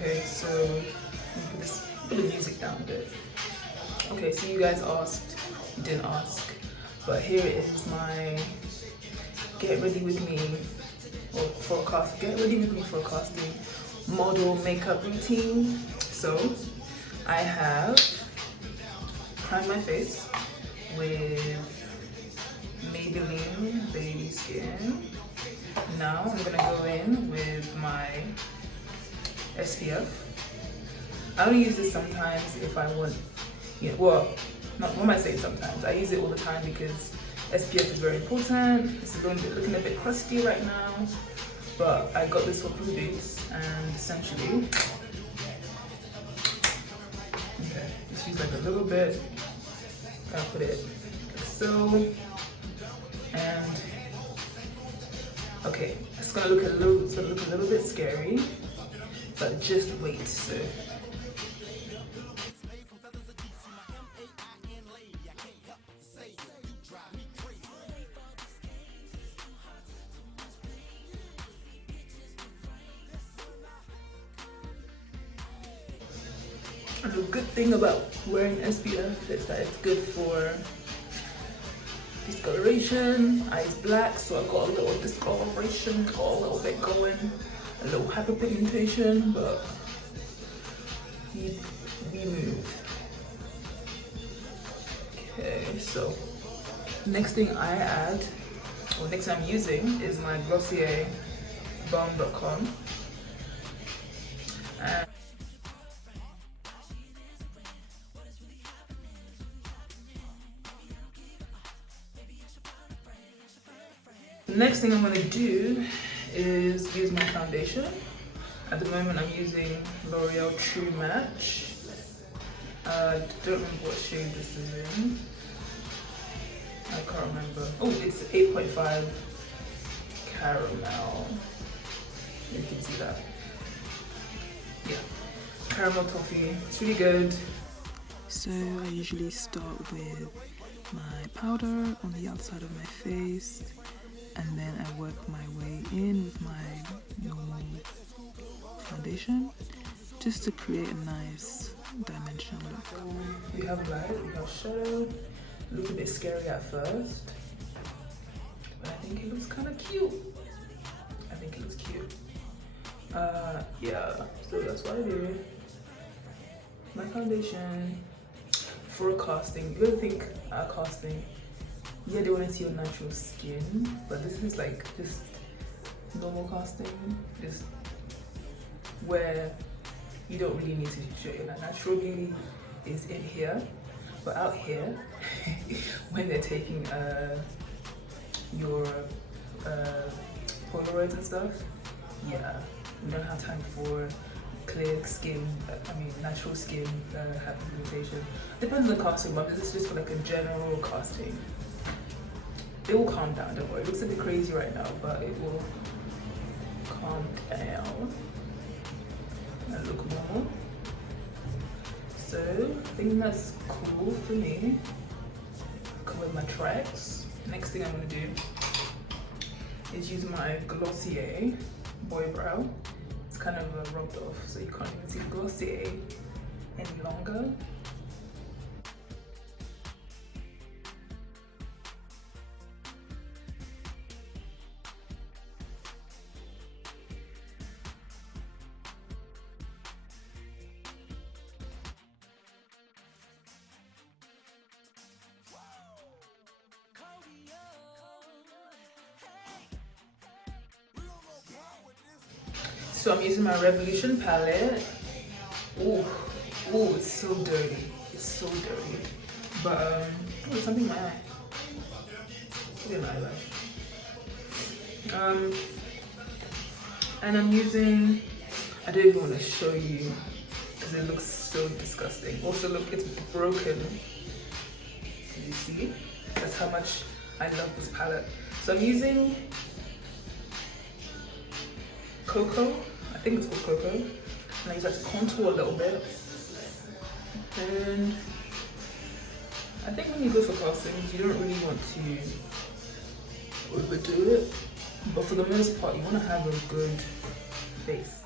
Okay, so put the music down a bit. Okay, so you guys asked, you didn't ask, but here is my get ready with me for a casting model makeup routine. So I have primed my face with Maybelline Baby Skin. Now I'm gonna go in with my SPF. I only use this sometimes if I want, well, not when I say sometimes, I use it all the time because SPF is very important. This is looking a bit crusty right now, but I got this for Plum and essentially, okay, just use like a little bit, I'll put it like so, and okay, it's gonna look a little bit scary, but just wait. So the good thing about wearing SPF is that it's good for discoloration. Eyes black, so I've got a little discoloration, got a little bit going, a little hyperpigmentation, but we move. Okay, so next thing I add, or next I'm using, is my Glossier Balmdotcom. And the next thing I'm going to do is use my foundation. At the moment I'm using L'Oreal True Match. I don't remember what shade this is in. I can't remember. Oh, it's 8.5 caramel. You can see that. Yeah, caramel toffee. It's really good. So I usually start with my powder on the outside of my face, and then I work my way in with my normal foundation just to create a nice dimensional look. We have light, we have shadow. A little bit scary at first, but I think it looks kind of cute. I think it looks cute. Yeah, so that's what I do. My foundation for casting. You would think casting, yeah, they want to see your natural skin, but this is like just normal casting, just where you don't really need to show your natural beauty is in here, but out here, when they're taking your Polaroids and stuff, yeah, we don't have time for clear skin, natural skin hyperpigmentation. Depends on the casting, but this is just for like a general casting. It will calm down, don't worry. It looks a bit crazy right now, but it will calm down and look normal. So I think that's cool for me. Covered my tracks. Next thing I'm gonna do is use my Glossier BoyBrow. It's kind of rubbed off, so you can't even see Glossier any longer. So I'm using my Revolution palette. Ooh, it's so dirty. It's so dirty. But oh, there's something in my eye. Look at my eyelash. And I'm using, I don't even want to show you because it looks so disgusting. Also look, it's broken. Can you see? That's how much I love this palette. So I'm using Cocoa, I think it's called Cocoa, and I use that to contour a little bit. And I think when you go for castings, you don't really want to overdo it, but for the most part, you want to have a good face.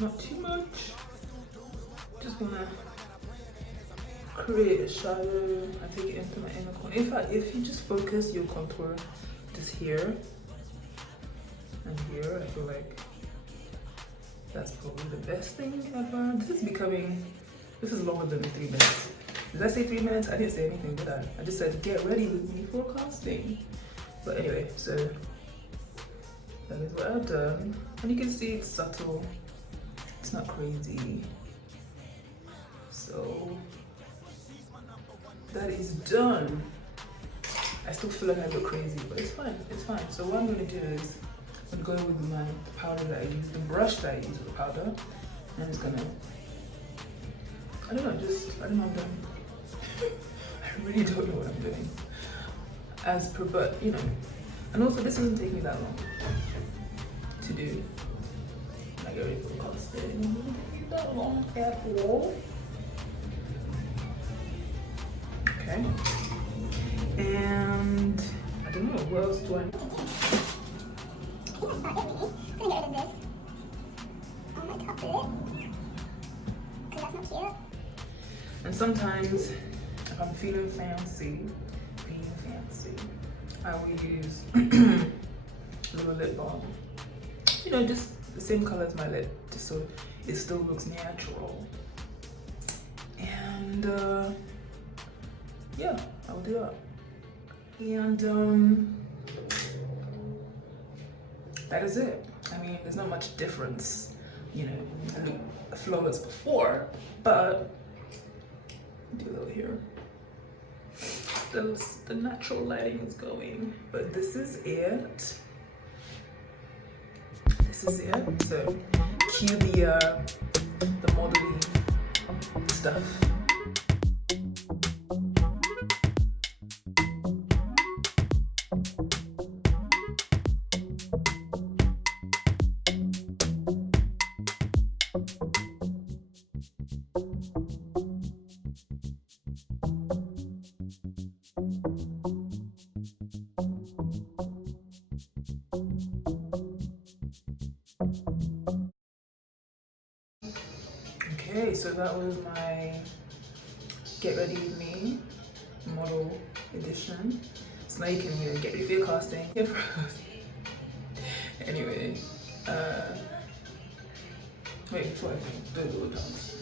not too much. Just wanna create a shadow. I take it into my inner corner. In fact, if you just focus your contour just here and here, I feel like that's probably the best thing ever. This is longer than 3 minutes. Did I say 3 minutes? I didn't say anything, did I? I just said get ready with me for casting. But anyway, so that is what I've done. And you can see it's subtle. It's not crazy. So that is done. I still feel like I look crazy, but it's fine, it's fine. So what I'm gonna do is I'm gonna go with the powder that I use, the brush that I use for powder. And I'm just gonna, I don't know what I'm doing. I really don't know what I'm doing. As per, but you know, and also this doesn't take me that long to do. I get ready for the casting. It doesn't take me that long at all. Okay. And I don't know, what else do I know? I'm gonna get rid of this. On my top bit. Because that's not cute. And sometimes, if I'm feeling fancy, I will use a little lip balm. You know, just the same color as my lip, just so it still looks natural. And yeah, I'll do that. And that is it. I mean, there's not much difference. You know, I look flawless before, but do a little here. The natural lighting is going, but this is it. This is it. So cue the modeling stuff. Okay, so that was my Get Ready With Me model edition. So now you can get ready for your casting. Anyway, wait, before I do a little dance.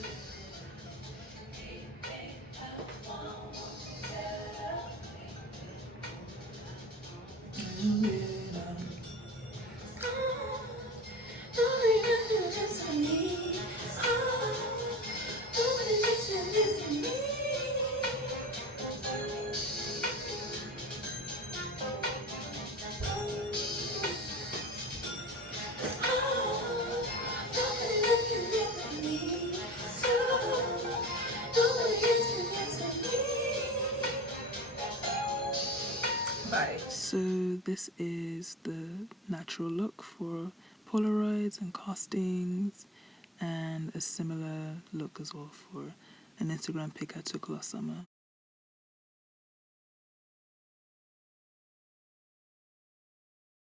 So this is the natural look for Polaroids and castings, and a similar look as well for an Instagram pic I took last summer.